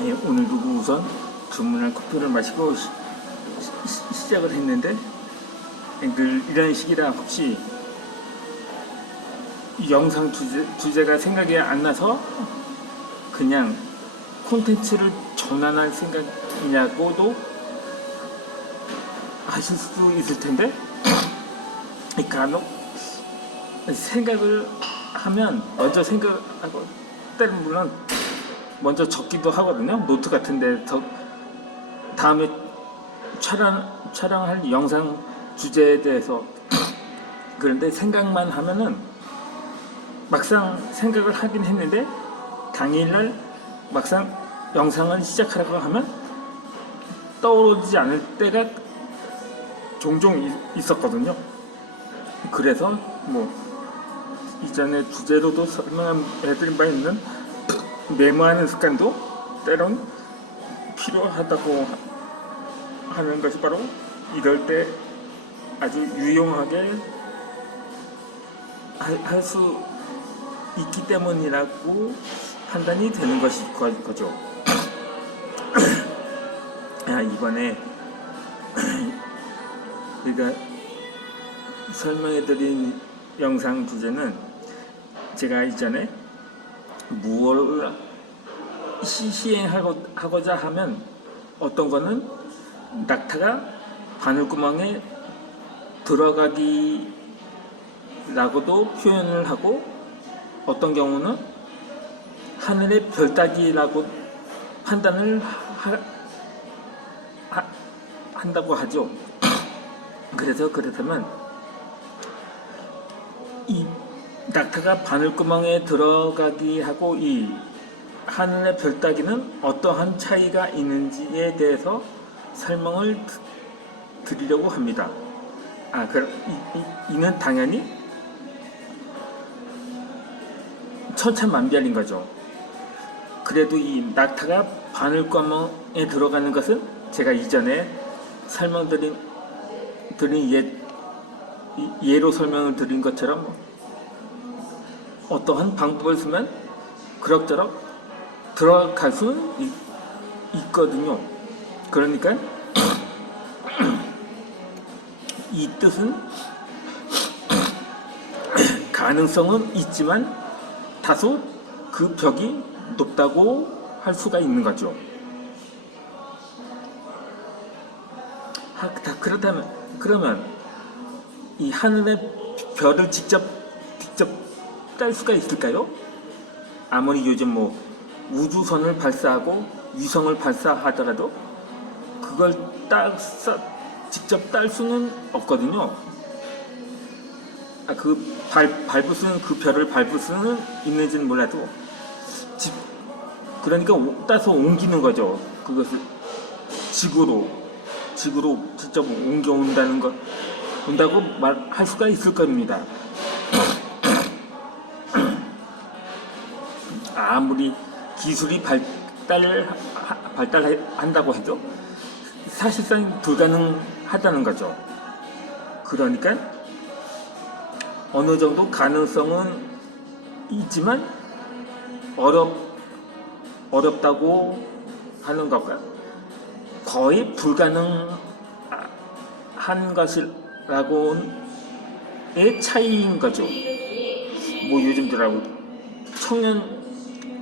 예, 오늘도 우선 주문한 커피를 마시고 시작을 했는데, 늘 이런 식이라 혹시 영상 주제가 생각이 안 나서 그냥 콘텐츠를 전환할 생각이냐고도 하실 수도 있을 텐데, 간혹 생각을 하면 먼저 생각하고, 때는 물론 먼저 적기도 하거든요. 노트 같은데 다음에 촬영할 영상 주제에 대해서. 그런데 생각만 하면은 막상 생각을 하긴 했는데 당일날 막상 영상을 시작하려고 하면 떠오르지 않을 때가 종종 있었거든요. 그래서 뭐 이전에 주제로도 설명해드린 바 있는 메모하는 습관도 때론 필요하다고 하는 것이 바로 이럴 때 아주 유용하게 할 수 있기 때문이라고 판단이 되는 거죠. 이번에 그러니까 설명해드린 영상 주제는 제가 이전에 무엇을 시행하고자 하면 어떤 거는 낙타가 바늘구멍에 들어가기라고도 표현을 하고, 어떤 경우는 하늘의 별따기라고 판단을 한다고 하죠. 그래서 그렇다면 이 낙타가 바늘구멍에 들어가기 하고 이 하늘의 별따기는 어떠한 차이가 있는지에 대해서 설명을 드리려고 합니다. 이는 당연히 천차만별인 거죠. 그래도 이 낙타가 바늘구멍에 들어가는 것은 제가 이전에 설명드린 예로 설명을 드린 것처럼 어떠한 방법을 쓰면 그럭저럭 들어갈 수는 있거든요. 그러니까 이 뜻은 가능성은 있지만 다소 그 벽이 높다고 할 수가 있는 거죠. 그러면 이 하늘의 별을 직접 딸 수가 있을까요? 아무리 요즘 우주선을 발사하고 위성을 발사하더라도 그걸 직접 딸 수는 없거든요. 그 별을 밟을 수는 있는지는 몰라도 그러니까 따서 옮기는 거죠. 그것을 지구로 직접 온다고 말할 수가 있을 겁니다. 아무리 기술이 발달한다고 해도 사실상 불가능하다는 거죠. 그러니까 어느 정도 가능성은 있지만 어렵다고 하는 것과 거의 불가능한 것이라고의 차이인 거죠. 요즘 들하고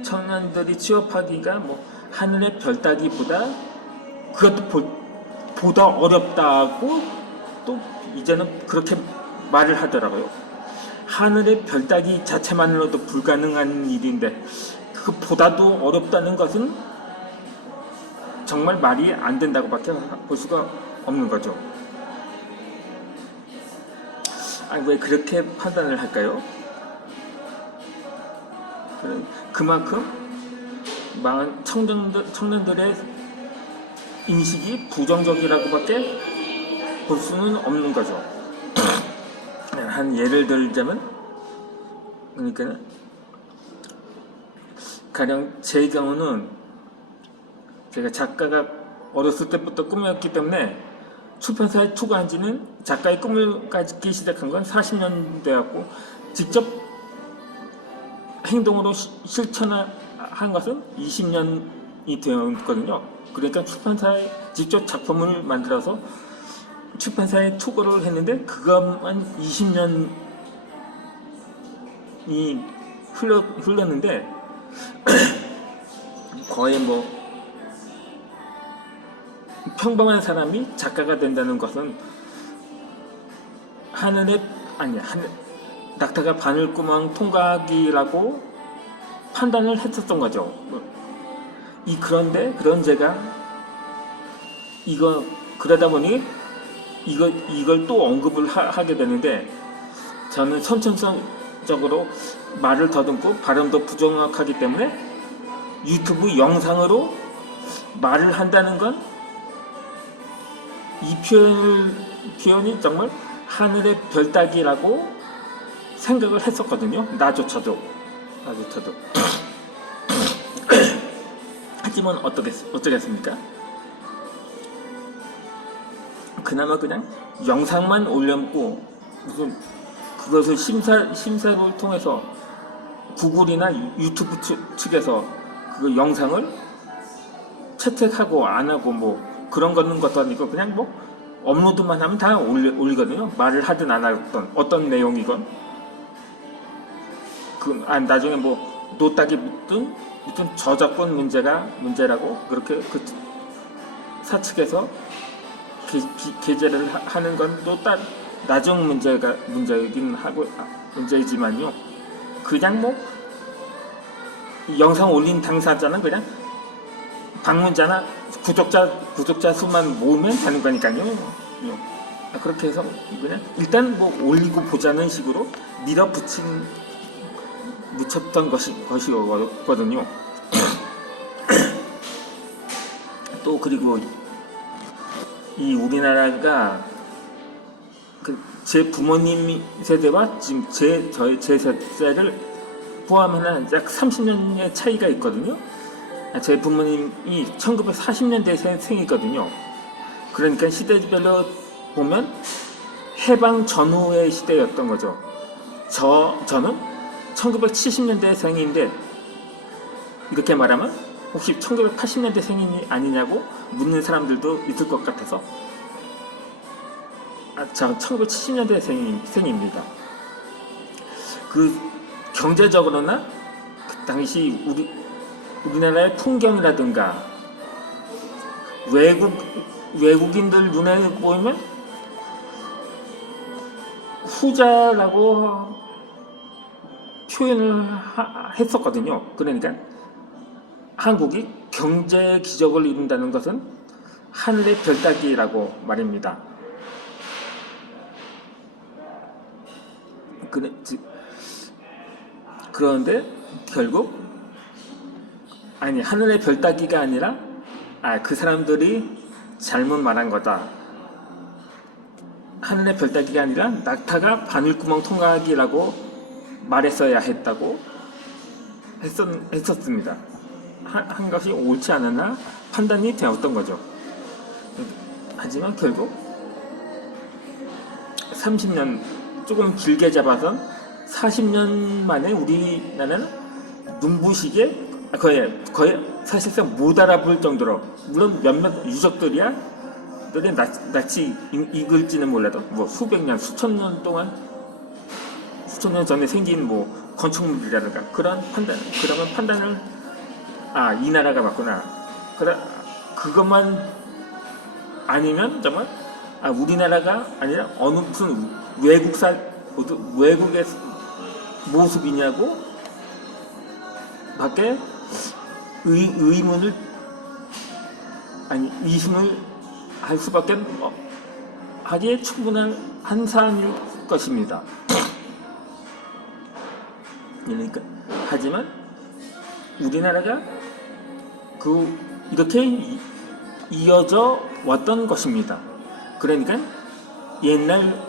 청년들이 취업하기가 하늘의 별따기보다 그것도 보다 어렵다고 또 이제는 그렇게 말을 하더라고요. 하늘의 별따기 자체만으로도 불가능한 일인데 그보다도 어렵다는 것은 정말 말이 안 된다고밖에 볼 수가 없는 거죠. 왜 그렇게 판단을 할까요? 그만큼 청년들의 인식이 부정적이라고밖에 볼 수는 없는 거죠. 한 예를 들자면, 그러니까 가령 제 경우는 제가 작가가 어렸을 때부터 꿈이었기 때문에 출판사에 투고한 지는 작가의 꿈을 가지기 시작한 건 40년 되었고, 직접 행동으로 실천한 것은 20년 되었거든요. 그러니까 출판사에 직접 작품을 만들어서 출판사에 투고를 했는데 그것만 20년이 흘렀는데 거의 뭐 평범한 사람이 작가가 된다는 것은 낙타가 바늘구멍 통과하기라고 판단을 했었던 거죠. 그런 제가 그러다 보니 이걸 또 언급을 하게 되는데, 저는 선천성적으로 말을 더듬고 발음도 부정확하기 때문에 유튜브 영상으로 말을 한다는 건 이 표현이 정말 하늘의 별 따기라고 생각을 했었거든요. 나조차도. 하지만 어쩌겠습니까? 그나마 그냥 영상만 올려놓고 무슨 그것을 심사를 통해서 구글이나 유튜브 측에서 그 영상을 채택하고 안 하고 뭐 그런 것도 아니고 그냥 뭐 업로드만 하면 다 올리거든요. 말을 하든 안 하든 어떤 내용이건 나중에 뭐 노딱이 묻든 저작권 문제라고 그렇게 그 사측에서 게재를 하는 건 또 나중 문제이지만요. 그냥 뭐 영상 올린 당사자는 그냥 방문자나 구독자 수만 모으면 되는 거니까요. 그렇게 해서 그냥 일단 뭐 올리고 보자는 식으로 묻혔던 것이거든요. 또 그리고 이 우리나라가 제 부모님 세대와 지금 저희 세대를 포함하는 약 30년의 차이가 있거든요. 제 부모님이 1940년대 생이거든요. 그러니까 시대별로 보면 해방 전후의 시대였던 거죠. 저는 1970년대 생인데 이렇게 말하면 혹시 1980년대 생이 아니냐고 묻는 사람들도 있을 것 같아서 저 1970년대 생입니다. 그 경제적으로나 그 당시 우리나라의 풍경이라든가 외국인들 눈에 보이면 후자라고 표현을 했었거든요. 그러니까 한국이 경제 기적을 이룬다는 것은 하늘의 별 따기라고 말입니다. 그런데 결국 하늘의 별 따기가 아니라 그 사람들이 잘못 말한 거다. 하늘의 별 따기가 아니라 낙타가 바늘구멍 통과하기라고 말했어야 했다고 했었습니다. 한 것이 옳지 않았나 판단이 되었던 거죠. 하지만 결국 30년 조금 길게 잡아서 40년 만에 우리나라는 눈부시게 거의 사실상 못 알아볼 정도로, 물론 몇몇 유적들이야 낯이 익을지는 몰라도 뭐 수백 년, 수천 년 전에 생긴 뭐 건축물이라든가 그러면 판단을 이 나라가 맞구나. 그것만 아니면 정말 우리나라가 아니라 어느 무슨 외국의 모습이냐고 밖에 의심을 할 수밖에 하기에 충분한 한 사안일 것입니다. 그러니까 하지만 우리나라가 이렇게 이어져 왔던 것입니다. 그러니까 옛날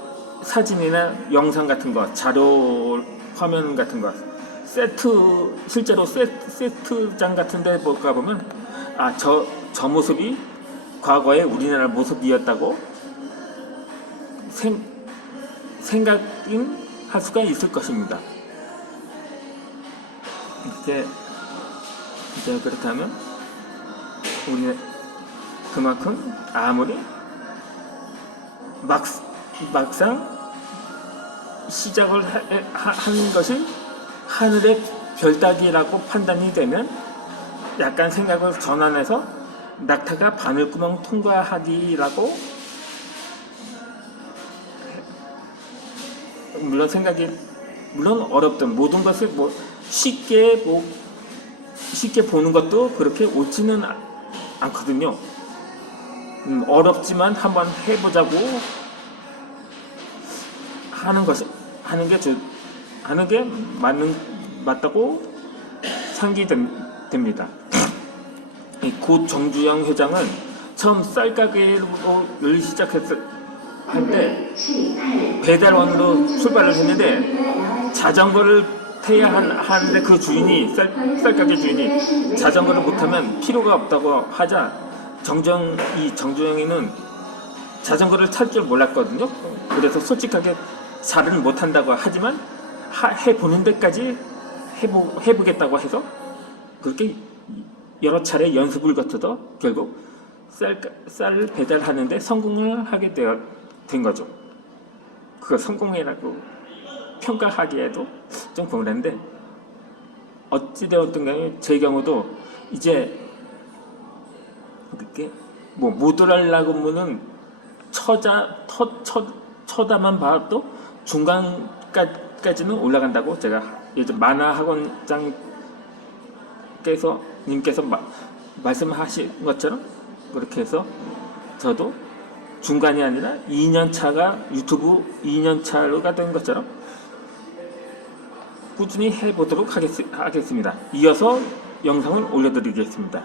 사진이나 영상 같은 거, 자료 화면 같은 거, 실제로 세트장 같은 데 가보면 저 모습이 과거의 우리나라 모습이었다고 생각할 수가 있을 것입니다. 이제 그렇다면 우리 그만큼 아무리 막상 시작을 하는 것이 하늘의 별따기라고 판단이 되면 약간 생각을 전환해서 낙타가 바늘구멍 통과하기라고, 물론 어렵던 모든 것을 쉽게 보는 것도 그렇게 옳지는 않거든요. 어렵지만 한번 해보자고 하는 게 맞다고 상기됩니다. 고 정주영 회장은 처음 쌀가게를 시작했을 때 배달원으로 출발을 했는데 자전거를 타야 하는데 그 주인이 쌀가게 주인이 자전거를 못하면 필요가 없다고 하자 정주영이는 자전거를 탈 줄 몰랐거든요. 그래서 솔직하게 잘은 못한다고 하지만 해보는 데까지 해보겠다고 해서 그렇게 여러 차례 연습을 거쳐서 결국 쌀을 배달하는데 성공을 하게 된 거죠. 그거 성공이라고 평가하기에도 좀 그런데, 어찌되었든 간에 제 경우도 이제 그렇게 못 올라가려고 하면은 쳐다만 봐도 중간까지는 올라간다고 제가 예전 님께서 말씀하신 것처럼 그렇게 해서 저도 중간이 아니라 2년차가 유튜브 2년차로가 된 것처럼 꾸준히 해보도록 하겠습니다. 이어서 영상을 올려드리겠습니다.